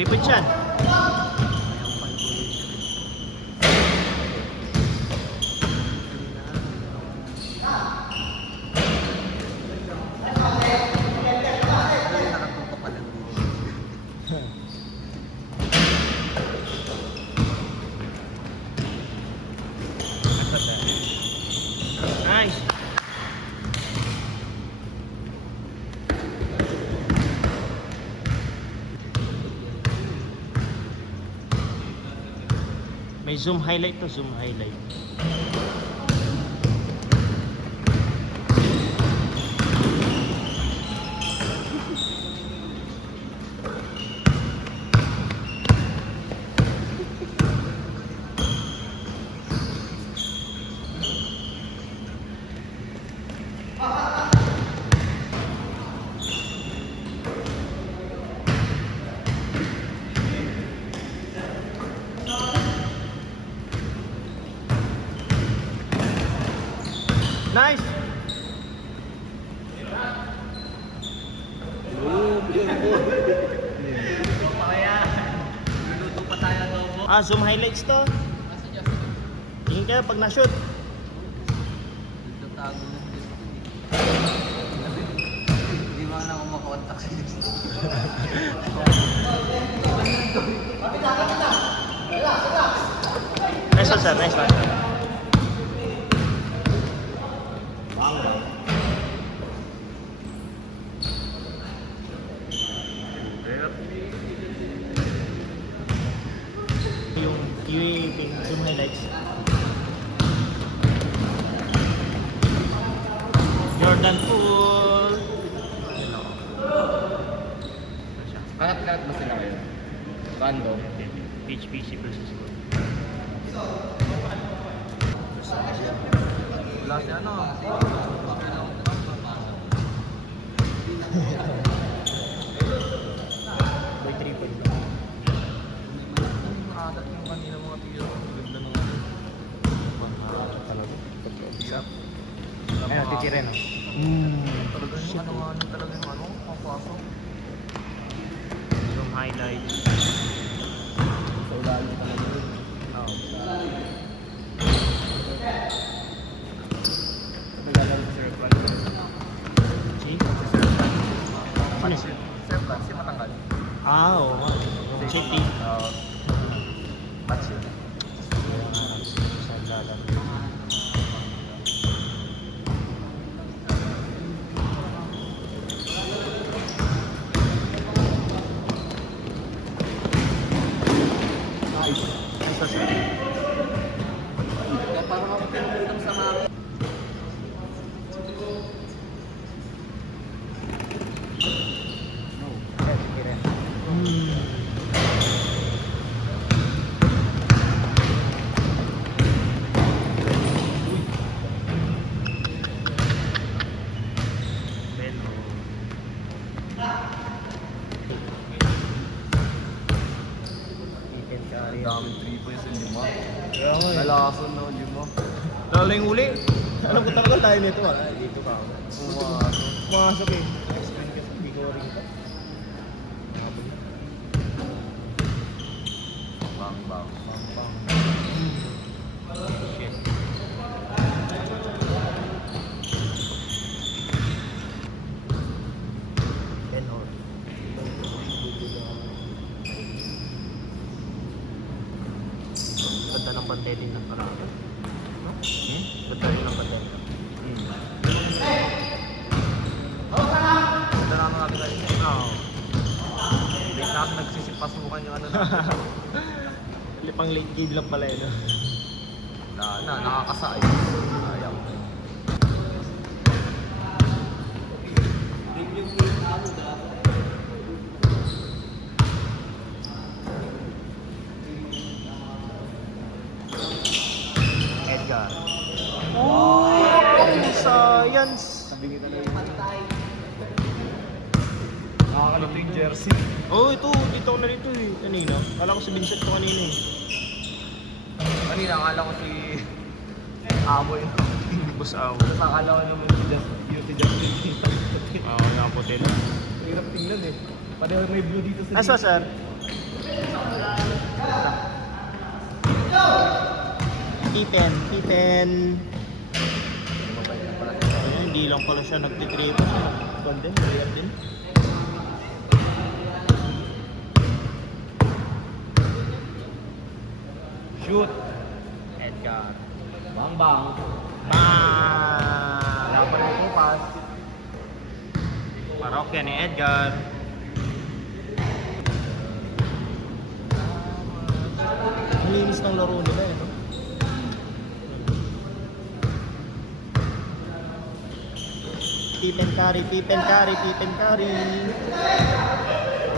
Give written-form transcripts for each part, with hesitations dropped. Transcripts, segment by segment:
Repeat yan. Nice. May zoom highlight to, zoom highlight. Nice! Zoom highlights to. Tingin kayo pag na-shoot. Hindi mo na ako makakontak sa Disney. Nice one, sir. Nice one. Yung zoom highlights. Jordan Poole. Kalat-kalat ba sila kayo? Random. HPC versus Gold. Wala si ano. By 3 point. Nakakat yung kanina mga tiro. Ganda ng ano. Mahal talaga. Hirap. Ayun, titirin. Talaga yung ano talaga yung ano. Papasok. Zoom highlights. Sa ulalim talaga yun. Oh. Naglalaro si Sir Francis. See? Sir Francis matanggal. Oo. Safety. Match yun. Sa lalan. Parang ako pinutang sa mga ang daming 3 points yung lima. Nalason na yung lima. Lalo yung uli. Alam ko talaga tayo nito. Dito ka. Pumasok. Pumasok eh. Explain kasi hindi ko rin ito. Bang. Shit. Tenor. Ganda ng bandeling ng parado. No? Ganda rin ng bandeling. Ganda naman natin kayo. Oo. Hindi na ako nagsisipasukan yung ano na. Pang late game lang pala yun. Nakakasay. Ayaw. Edgar. Oh, science. Sabi kita na yun. Nakakalito yung jersey. Oh, ito. Dito ako na dito eh. Kanina. Kala ko si Vincent ko kanina eh. Kanina, akala ko si Amoy. Boss Aw. Tapos akala ko naman si Justin. Oo, nakaputi na. Hirap tingnan eh. Pareho may blue dito sa Asa, sir? Pippen. Ayun, hindi lang pala siya nagtitripo. Ganda, layup din. Shoot. Edgar. Bang. Bang! Laban mo po, pass. Parokya ni Edgar. Ang linis ng laro nila eh, no? Pippen carry.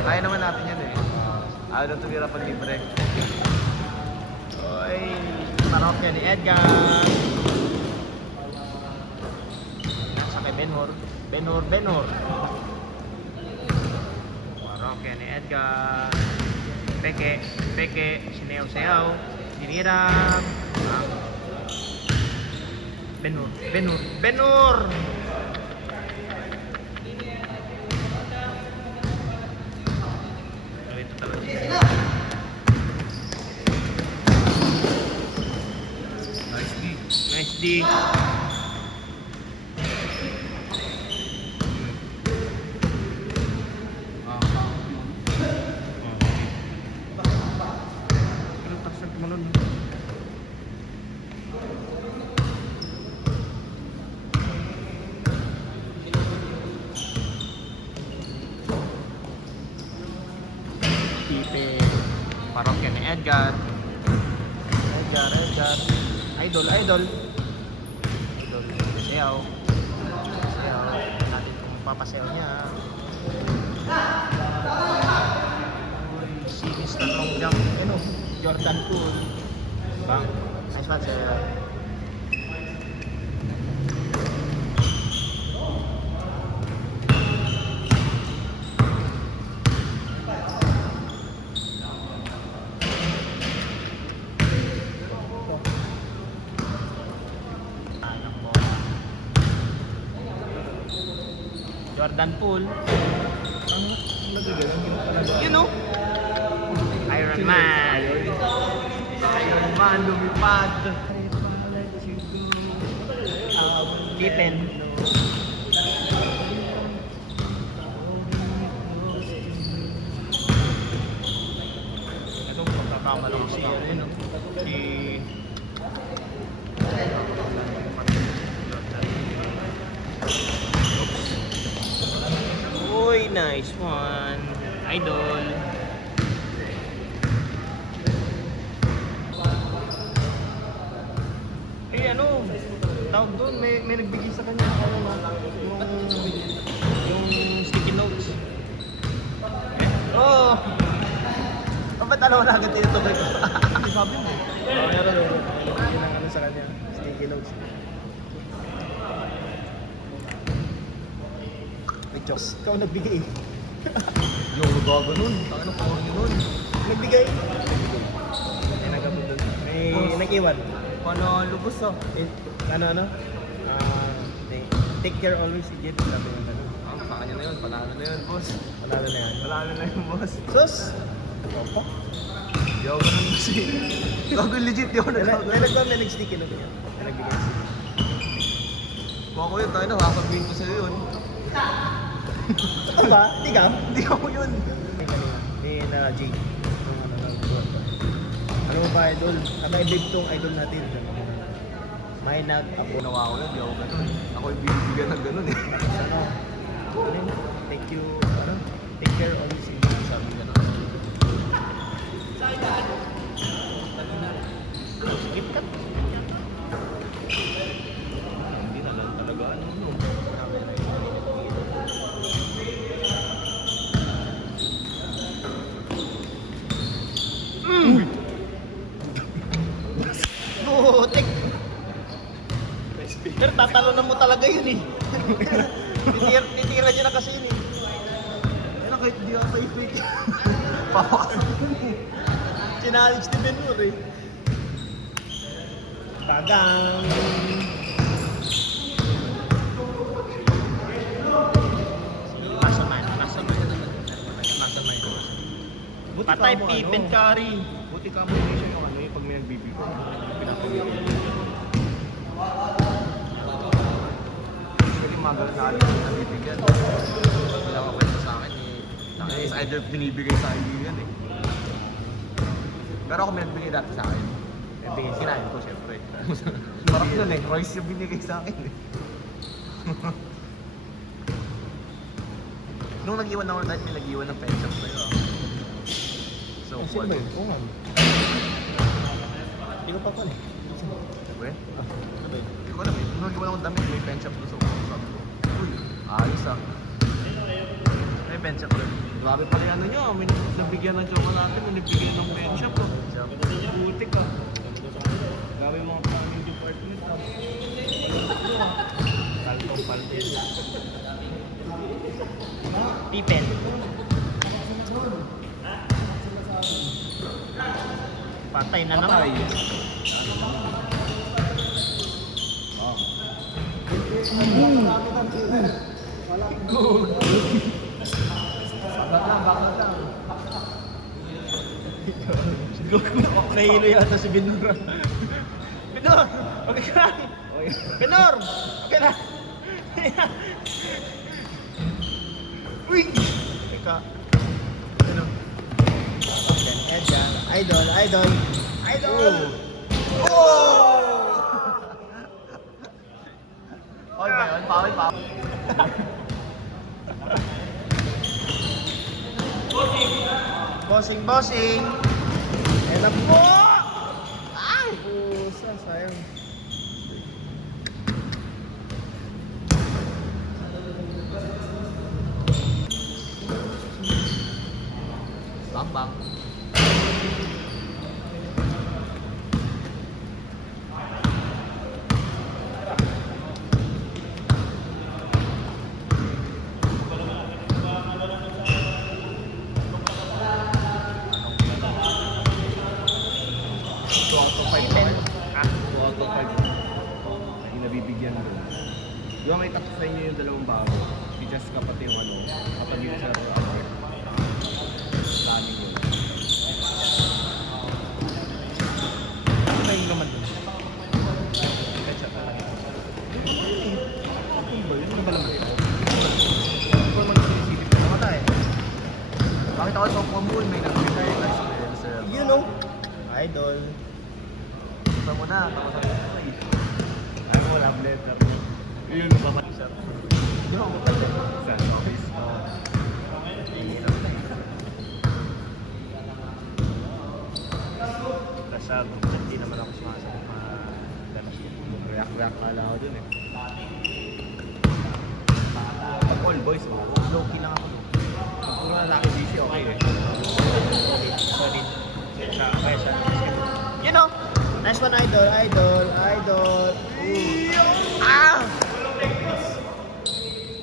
Kaya naman natin yan eh. Ayaw na tumira pag libre. Oy, parokya ni Edgar. Nasa kay Benhur. Parokya ni Edgar. Peke, sayaw. Sinirap. Benhur. Ito talaga. Nice D. Ano taksan kumalon? Pipe. Parokya ni Edgar. Idol. Sayaw. Natin kung papasayaw niya. Uy, series na long jump. Ano? Jordan Poole. Bang. Nice one, sir. Jordan Poole. You know? Iron Man. Lumipad. Pippen. Ito pagkakamala ko si Uy, nice one. Idol. Ano? Tawag doon, may nagbigay sa kanya. Yung sticky notes. Oh! Ba't alam mo na agad tinutukoy ko? Sabi mo. Meron yun ang ano sa kanya. Sticky notes. Wait, Chos. Ikaw nagbigay. Yung gago nun. Ano ko nun? Nagbigay? May nagabot doon. May nag-iwan. Paano lubos ah? Ano? Take care always, Igit. Sabi yung ano. Sa kanya na yun. Panalo na yun, boss. Panalo na yan. Panalo na yun, boss. Sus! Opo. Di ako ganun kasi. Gago legit, di ako May nagagawa. nag-sticky na yan. May nagbigay. Kung ako yun, tayo na, sasabihin ko sa'yo yun. Ito ba? Hindi ka? Hindi ako yun. May na Jake. Ano mo ba, idol? Kaka-ibig tong idol natin. May nag-apo. Ginawa ko yun, di ako ganun. Ako yung bibigyan ng ganun eh. Ano? Thank you. Ano? Take care always. Sabi ka na. Skip cut. Hindi na lang talaga ano. Butik! Pero tatalunan mo talaga yun eh. Titira niya na kasi yun eh. Ano kahit di ako fake. Papakasal ko eh. Challenge ni Benhur eh. Bagang! Mastermind. Buti type Pippen carry. Buti ka mo hindi siya yung ano eh, pag may nagbibigo. Pinapamigay. Kasi mga ganun na alam na nabibigyan. Wala ka kwento sa akin eh. Is either binibigay sa kaibigan eh. Pero ako may nagbigay dati sa akin. Eh, sinahin ko syempre. Parang yun eh, Royce yung binigay sa akin eh. Nung nag-iwan ako dahil may nag-iwan ng pen shop sa'yo. So, Sino ba yun? Kungan. Hindi ko pa pa eh. Siyempre? Hindi ko alam eh. Nung nag-iwan akong damit, may pen shop doon sa ulo. Sabi ko, uy, ayos ah. May pen shop doon. Grabe pala yung ano nyo, may nabigyan ng joke natin, may nabigyan ng pen shop oh. Butik ah. Grabe yung mga pangin department ah. Kaltong palpin. Pippen. Patay na naman. Oh. Nahilo yata si Binor. Binor! Okay ka lang! Binor! Okay lang! Uy! Teka. Ano? Idol, idol. Idol! Oy, ba yun? Pawin, pawin. Bossing, bossing! Ayan na po! Ay! Pusa, sayang. Bang, bang. Pippen. Ah, 2 out of 5. Ay, nabibigyan mo. Di ba may tatlo sa inyo yung dalawang bago? Si Jessica pati yung ano, kapag yung sir Albert. Planning yun. ano ba yung naman doon? Ketchup na lang. Ano ba yun? Ano ba naman ito? Ito naman sinisipit ko naman tayo. Bakit ako sa Pamul may nag-retire na sir? You know? Idol. Isa mo na, tapos ako sa ay mo, love letter. Yun, papasar. Di ba ako pala? Sa office. Kasab, hindi naman ako sumasagot madalas. React pala ako dun eh. Pag all boys, Low-key lang ako. pag puro lalaki busy, okay eh. Solid. Kaya siya. You know, Nice one, idol, idol, idol. ah!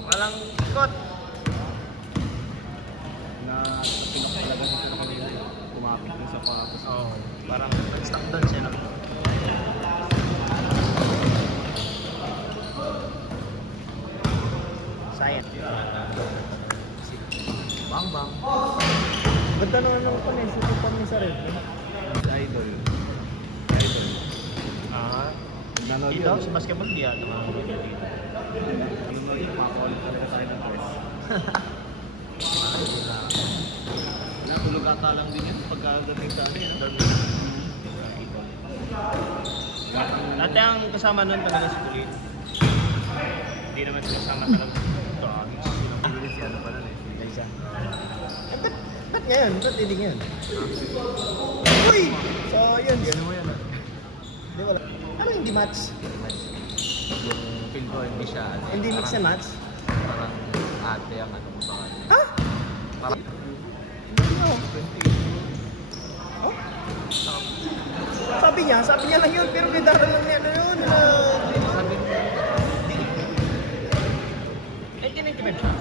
Walang ikot. Na pinok talaga sa sila kanila eh. Kumapit na sa patos. Oo, parang nag-stuck doon sila. Sayang. Bang bang. Ganda naman ng kami, shooting pa sa red. Si Idol. Idol. Ah, Nanonood dito yun. sa basketball di ata mga dito. Ano no, yung makakulit talaga tayo ng press. Natulog ata lang din yun pagka ganun sa ano yun. Dati ang kasama nun talaga si Kulit. Hindi naman kasama talaga si Dogs. Hindi si ano pa nun eh. Isa. Ba't ngayon? Ba't hindi ngayon? Uy! So, yun. Ganun mo yan ah. Di wala. Ano hindi match? Yung feel ko hindi siya ano. Hindi mix and match? Parang ate ang ano mo sa kanya. Ha? Parang Hindi no. Oh? Sabi niya lang yun, pero may daralan niya na yun. sabi mo, 1995 siya.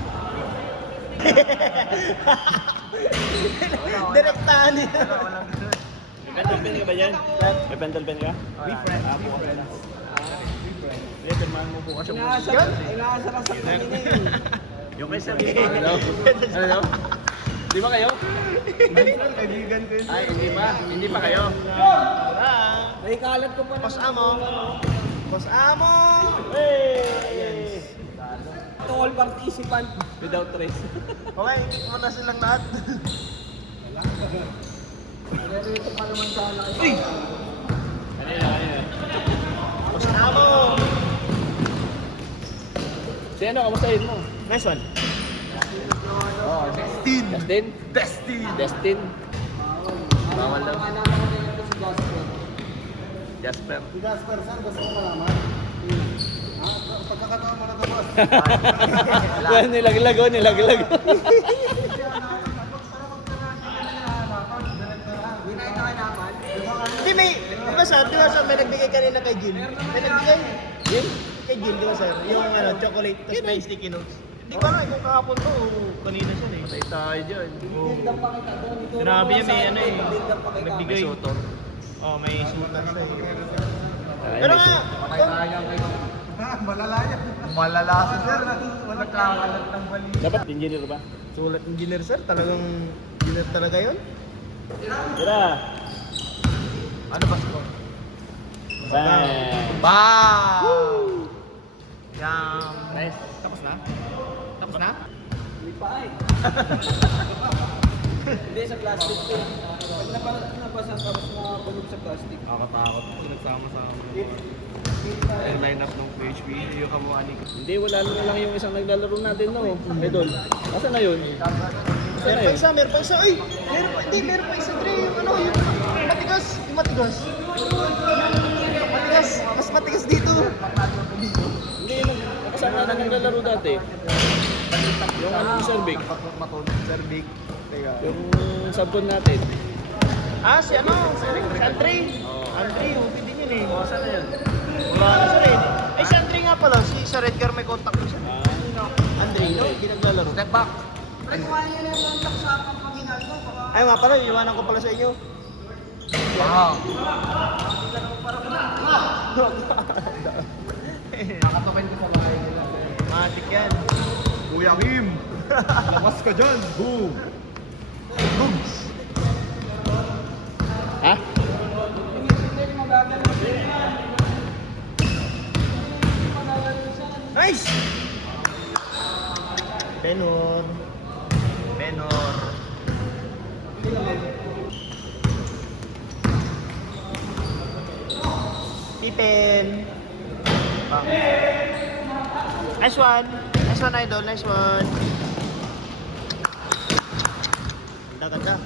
Direktahan niya. walang ganun. May pentel pen ka ba yan? May pentel pen ka? We friends. We friends. Hindi, pirmahan mo bukas yung bukas. Inaasar ang sakit niya yun. Yung kay sabihin. Ano daw? Di ba kayo? Kaibigan ko yun. Ay, hindi pa kayo. May kalat ko pa na. Boss Amo. Boss Amo! Hey! All participant without race. Okay, ikit mo na silang lahat. Ito pa naman sana kayo. Uy! Boss Amo! Sino, kamusta yun mo? Nice one. Oh, Destin. Destin? Destin. Destin? Bawal daw. Jasper. Si Gasper, saan gusto ko malaman? Pagkakataon mo na ito, boss. Nilaglag. Hindi may, di ba sir, may nagbigay kanina kay Jill? May nagbigay? Jill? Kay Jill, di ba sir? Yung ano, chocolate, tapos may sticky notes. Hindi ko alam kung kahapon to o kanina siya eh. Patay tayo dyan. Grabe yan, may ano eh. May Nagbigay. sutor. Oh, may sutan siya eh. Pero nga, Patay tayo kayo. Malala yan. Malala si sir. Nagkakalat ng bali. Dapat engineer ba? sulat engineer sir, talagang engineer talaga yun. Tira! Ano ba score? Bang! Wow! Yum. Nice. Tapos na? Tapos na? Hindi pa ay. Hindi, sa plastic to. Pag nabasa tapos nabulog sa plastic. Nakakatakot. Pinagsama-sama. Yung lineup ng PHP, yung kamuha ni Hindi, wala na lang yung isang naglalaro natin, no? Idol. Asa na yun? Asa na yun? Meron pa isa, ay! Meron pa isa, Dre, yung ano, yung matigas, mas matigas dito. Hindi, nakasama natin naglalaro dati. Yung ano yung Cervic. Cervic. Teka. Yung sabon natin. Ah, si ano, si Andre. Andre, UP din yun eh. Saan na yun? Wala na sir eh. Eh, si Andre nga pala, sa Redcar may contact ko siya. Andre, no? Hindi naglalaro. Step back. Ay nga pala, iwanan ko pala sa inyo. Wow. Nakatukin ko sa bahay nila. Matik yan. Kuya Kim! Labas ka dyan! Boom! Booms! Ha? Nice! Benor. Pippen. Nice one. Nice one, idol. Nice one. Ganda.